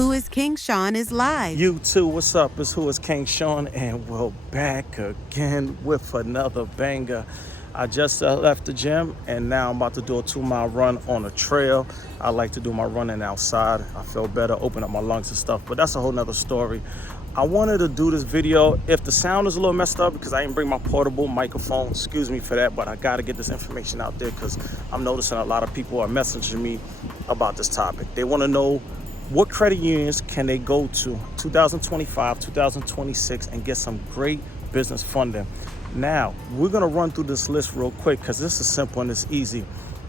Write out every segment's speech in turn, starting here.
Whoiskingshawn is live. YouTube, what's up? It's Whoiskingshawn, and we're back again with another banger. I just left the gym, and now I'm about to do a 2-mile run on a trail. I like to do my running outside. I feel better, open up my lungs and stuff, but that's a whole nother story. I wanted to do this video. If the sound is a little messed up because I didn't bring my portable microphone, excuse me for that, but I got to get this information out there because I'm noticing a lot of people are messaging me about this topic. They want to know, what credit unions can they go to 2025, 2026 and get some great business funding? Now, we're going to run through this list real quick because this is simple and it's easy.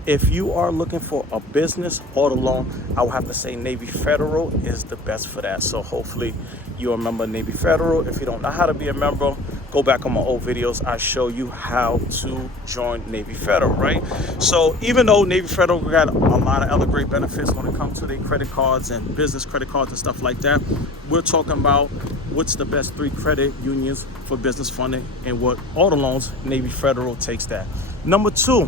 If you are looking for a business auto loan, I would have to say Navy Federal is the best for that. So hopefully you're a member of Navy Federal. If you don't know how to be a member, go back on my old videos. I show you how to join Navy Federal, right? So even though Navy Federal got a lot of other great benefits when it comes to their credit cards and business credit cards and stuff like that, we're talking about what's the best 3 credit unions for business funding and what auto loans. Navy Federal takes that. Number 2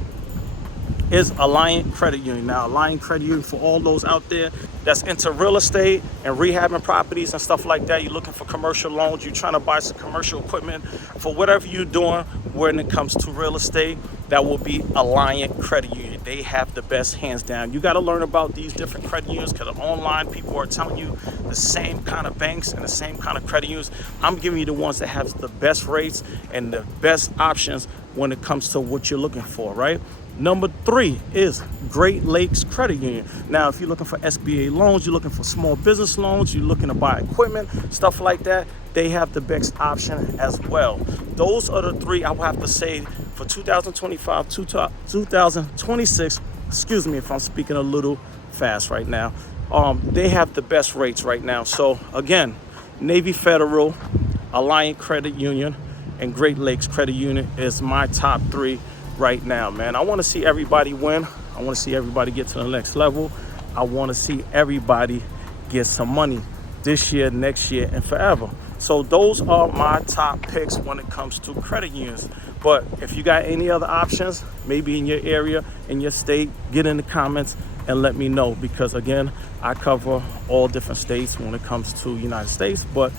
is Alliant Credit Union. Now, Alliant Credit Union, for all those out there that's into real estate and rehabbing properties and stuff like that, you're looking for commercial loans, you're trying to buy some commercial equipment for whatever you're doing when it comes to real estate, that will be Alliant Credit Union. They have the best, hands down. You got to learn about these different credit unions because online people are telling you the same kind of banks and the same kind of credit unions. I'm giving you the ones that have the best rates and the best options when it comes to what you're looking for, right? Number 3 is Great Lakes Credit Union. Now, if you're looking for SBA loans, you're looking for small business loans, you're looking to buy equipment, stuff like that, they have the best option as well. Those are the 3 I would have to say for 2025, 2026, excuse me if I'm speaking a little fast right now. They have the best rates right now. So again, Navy Federal, Alliant Credit Union, and Great Lakes Credit Union is my top 3 right now, man. I want to see everybody win. I want to see everybody get to the next level. I want to see everybody get some money this year, next year, and forever. So those are my top picks when it comes to credit unions. But if you got any other options, maybe in your area, in your state, get in the comments and let me know, because again, I cover all different states when it comes to United States, but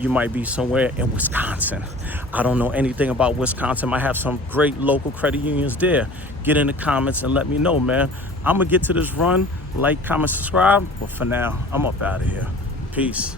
you might be somewhere in Wisconsin. I don't know anything about Wisconsin. Might have some great local credit unions there. Get in the comments and let me know, man. I'm gonna get to this run. Like, comment, subscribe. But for now, I'm up out of here. Peace.